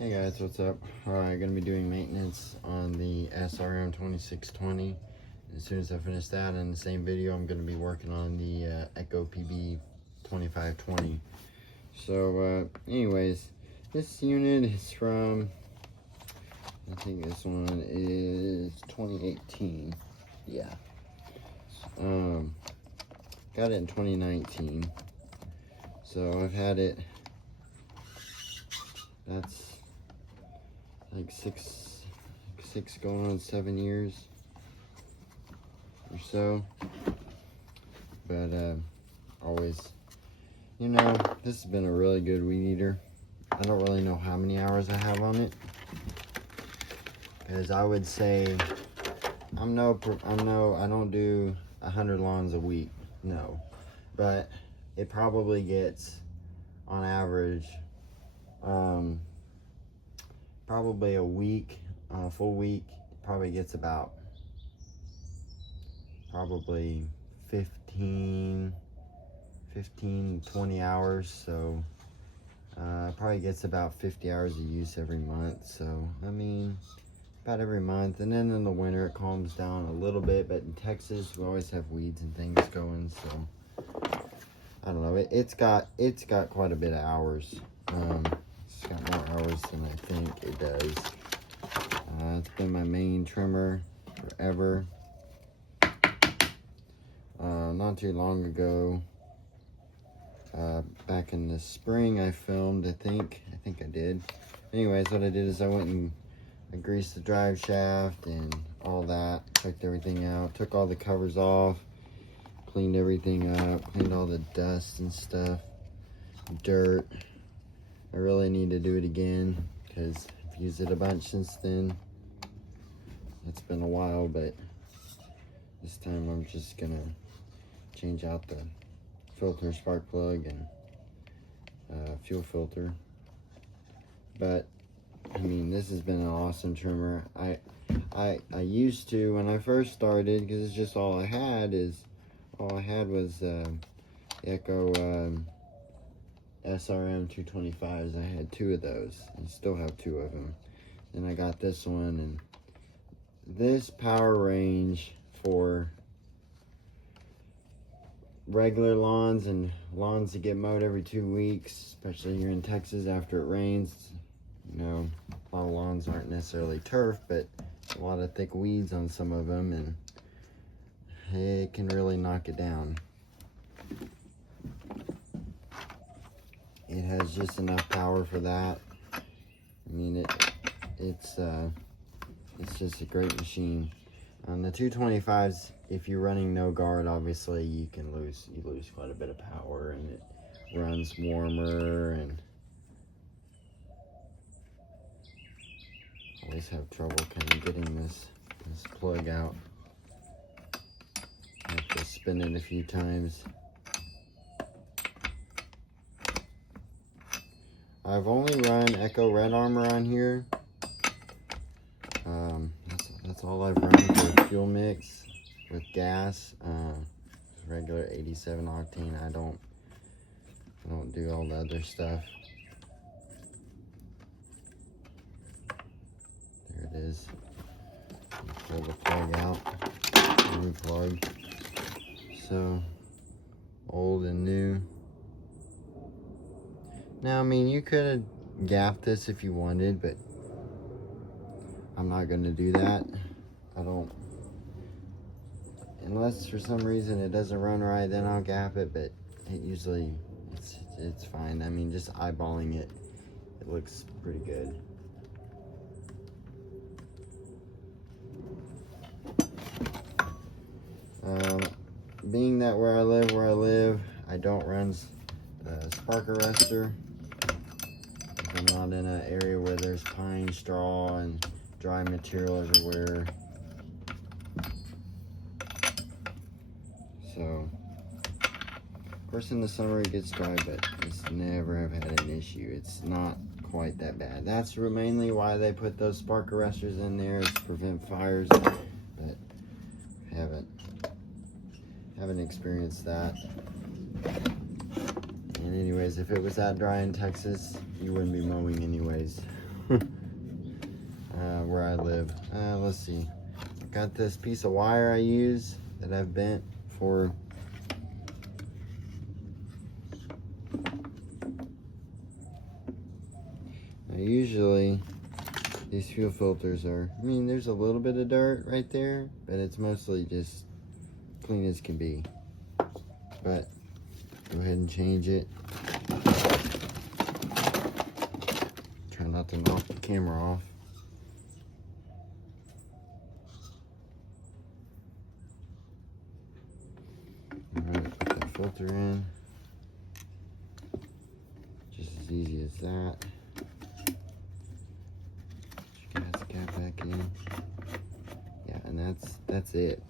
Hey guys, what's up? Alright, gonna be doing maintenance on the SRM-2620. As soon as I finish that, in the same video, I'm gonna be working on the Echo PB-2520. So, anyways, this unit is from, I think this one is 2018. Yeah. Got it in 2019. So I've had it. That's like six going on 7 years or so. But always, you know, this has been a really good weed eater. I don't really know how many hours I have on it, because I would say I don't do 100 lawns a week, no, but it probably gets on average probably a week, a full week, probably gets about probably 15 20 hours. So probably gets about 50 hours of use every month. So I mean, about every month. And then in the winter it calms down a little bit, but in Texas we always have weeds and things going, so I don't know, it's got quite a bit of hours. It's got more hours than I think it does. It's been my main trimmer forever. Not too long ago, back in the spring, I filmed, I think I did. Anyways, what I did is I went and I greased the drive shaft and all that, checked everything out, took all the covers off, cleaned everything up, cleaned all the dust and stuff, dirt. I really need to do it again because I've used it a bunch since then. It's been a while, but this time I'm just gonna change out the filter, spark plug, and fuel filter. But I mean, this has been an awesome trimmer. I used to, when I first started, because it's just all I had was Echo SRM-225s. I had 2 of those. I still have 2 of them. Then I got this one, and this power range for regular lawns and lawns that get mowed every 2 weeks, especially here in Texas after it rains. You know, a lot of lawns aren't necessarily turf, but a lot of thick weeds on some of them, and it can really knock it down. It has just enough power for that. I mean, it's just a great machine. On the 225s, if you're running no guard, obviously you lose quite a bit of power, and it runs warmer, and always have trouble kind of getting this plug out. I have to spin it a few times. I've only run Echo Red Armor on here. That's all I've run for fuel mix with gas. Regular 87 octane. I don't do all the other stuff. There it is. Pull the plug out. New plug. So old and new. Now, I mean, you could have gapped this if you wanted, but I'm not going to do that. I don't, unless for some reason it doesn't run right, then I'll gap it, but it usually, it's fine. I mean, just eyeballing it, it looks pretty good. Being that where I live, I don't run spark arrestor. I'm not in an area where there's pine straw and dry material everywhere. So, of course in the summer it gets dry, but it's never have had an issue. It's not quite that bad. That's mainly why they put those spark arrestors in there, is to prevent fires, but haven't experienced that. And anyways, if it was that dry in Texas, you wouldn't be mowing anyways. where I live. Let's see. Got this piece of wire I use that I've bent for usually these fuel filters are, I mean, there's a little bit of dirt right there, but it's mostly just clean as can be. But go ahead and change it. Try not to knock the camera off. Alright, put that filter in. Just as easy as that. Gas cap back in. Yeah, and that's it.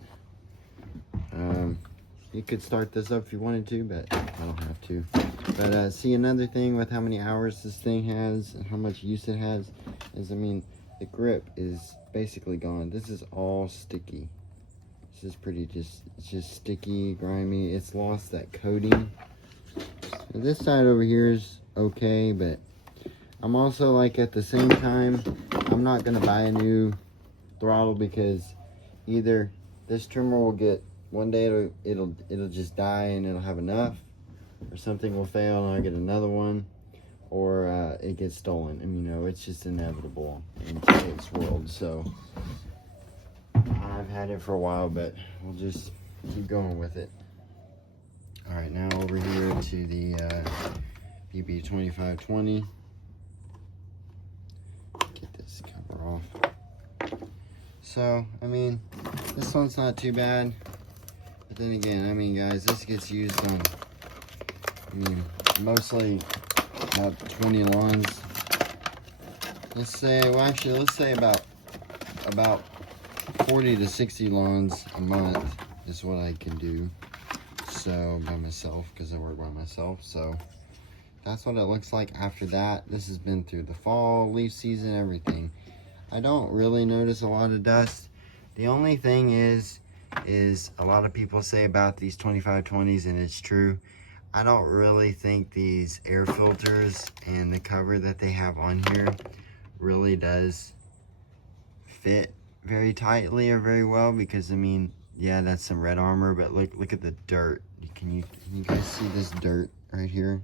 You could start this up if you wanted to, but I don't have to. But see, another thing with how many hours this thing has and how much use it has is, I mean, the grip is basically gone. This is all sticky. This is pretty it's just sticky, grimy. It's lost that coating. Now, this side over here is okay, but I'm also, like, at the same time, I'm not gonna buy a new throttle because either this trimmer will get, one day it'll just die and it'll have enough, or something will fail and I'll get another one, or it gets stolen. And you know, it's just inevitable in today's world. So I've had it for a while, but we'll just keep going with it. All right, now over here to the PB-2520. Get this cover off. So, I mean, this one's not too bad. But then again, I mean, guys, this gets used on, I mean, mostly about 20 lawns. Let's say, well, actually, let's say about 40 to 60 lawns a month is what I can do. So, by myself, because I work by myself. So, that's what it looks like after that. This has been through the fall, leaf season, everything. I don't really notice a lot of dust. The only thing is a lot of people say about these 2520s, and it's true, I don't really think these air filters and the cover that they have on here really does fit very tightly or very well, because I mean, yeah, that's some red armor, but look at the dirt. Can you guys see this dirt right here?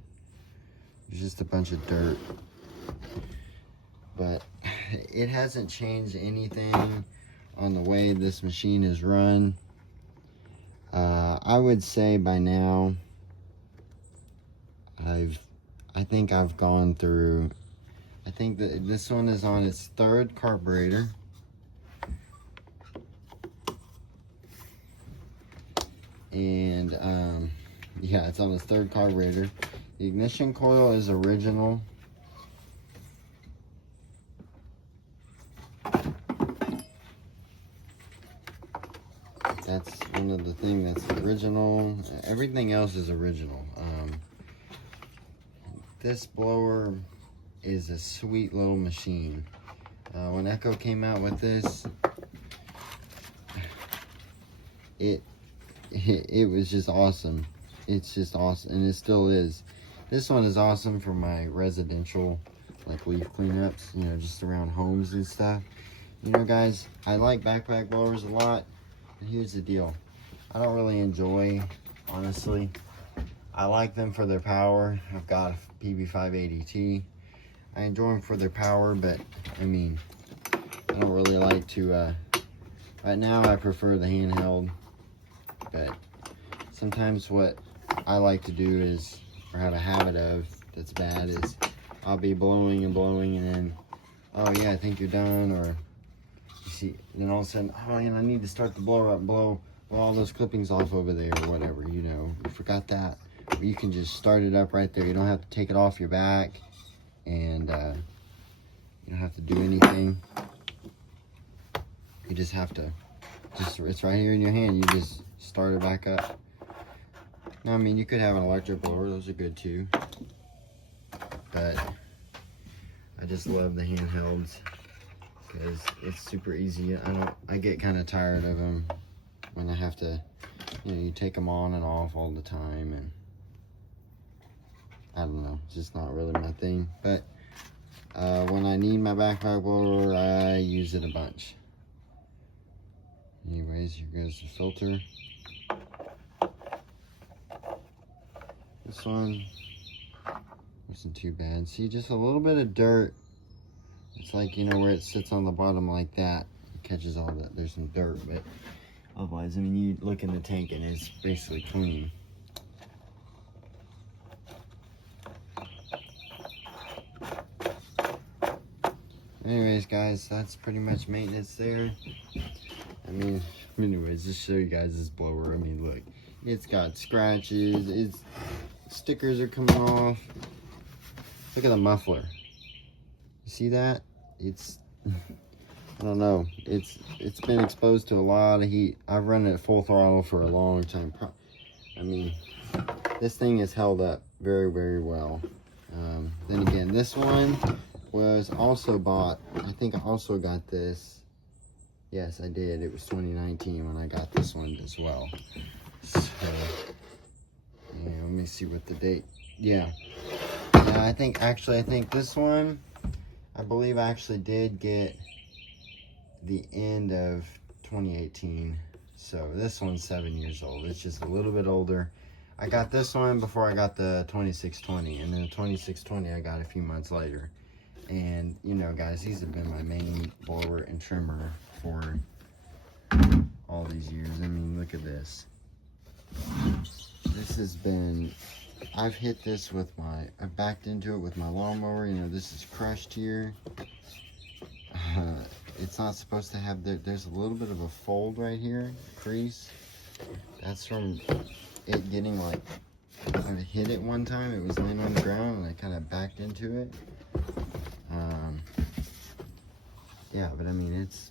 There's just a bunch of dirt. But it hasn't changed anything on the way this machine is run. I would say by now, I think I've gone through, I think that this one is on its third carburetor. And yeah, it's on its third carburetor. The ignition coil is original. That's one of the things that's original. Everything else is original. This blower is a sweet little machine. When Echo came out with this, it was just awesome. It's just awesome, and it still is. This one is awesome for my residential, like, leaf cleanups, you know, just around homes and stuff. You know, guys, I like backpack blowers a lot. Here's the deal, I don't really enjoy, honestly, I like them for their power. I've got a PB-2520. I enjoy them for their power, but I mean, I don't really like to, right now I prefer the handheld, but sometimes what I like to do is, or have a habit of, that's bad, is I'll be blowing and blowing, and then, oh yeah, I think you're done, or you see, then all of a sudden, oh, and I need to start the blower up, blow all those clippings off over there, or whatever, you know, you forgot that. Or you can just start it up right there. You don't have to take it off your back, and you don't have to do anything. You just have to, it's right here in your hand. You just start it back up. Now, I mean, you could have an electric blower. Those are good too. But I just love the handhelds because it's super easy. I get kind of tired of them when I have to, you know, you take them on and off all the time, and I don't know, it's just not really my thing. But when I need my my backpack blower, I use it a bunch. Anyways, here goes the filter. This one wasn't too bad. See, just a little bit of dirt. It's like, you know, where it sits on the bottom like that. It catches all that. There's some dirt, but otherwise, I mean, you look in the tank and it's basically clean. Anyways, guys, that's pretty much maintenance there. I mean, anyways, just show you guys this blower. I mean, look, it's got scratches. Stickers are coming off. Look at the muffler. You see that? It's, I don't know. It's been exposed to a lot of heat. I've run it at full throttle for a long time. I mean, this thing is held up very, very well. Then again, this one was also bought. I think I also got this. Yes, I did. It was 2019 when I got this one as well. So, yeah, let me see what the date. Yeah, I think this one, I believe I actually did get the end of 2018. So this one's 7 years old. It's just a little bit older. I got this one before I got the 2620, and then the 2620 I got a few months later. And you know, guys, these have been my main blower and trimmer for all these years. I mean, look at this. This has been, I've hit this with I've backed into it with my lawnmower. You know, this is crushed here. It's not supposed to have, there's a little bit of a fold right here, crease. That's from it getting like, I hit it one time, it was laying on the ground and I kind of backed into it. Yeah, but I mean, it's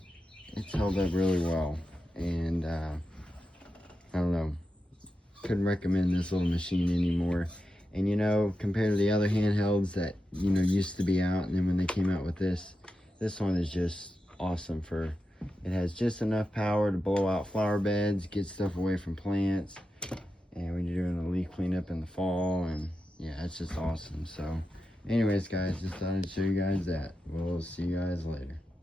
held up really well, and I don't know, couldn't recommend this little machine anymore. And you know, compared to the other handhelds that, you know, used to be out, and then when they came out with this one is just awesome. For it has just enough power to blow out flower beds, get stuff away from plants, and when you're doing a leaf cleanup in the fall, and yeah, it's just awesome. So anyways, guys, just thought I'd show you guys that. We'll see you guys later.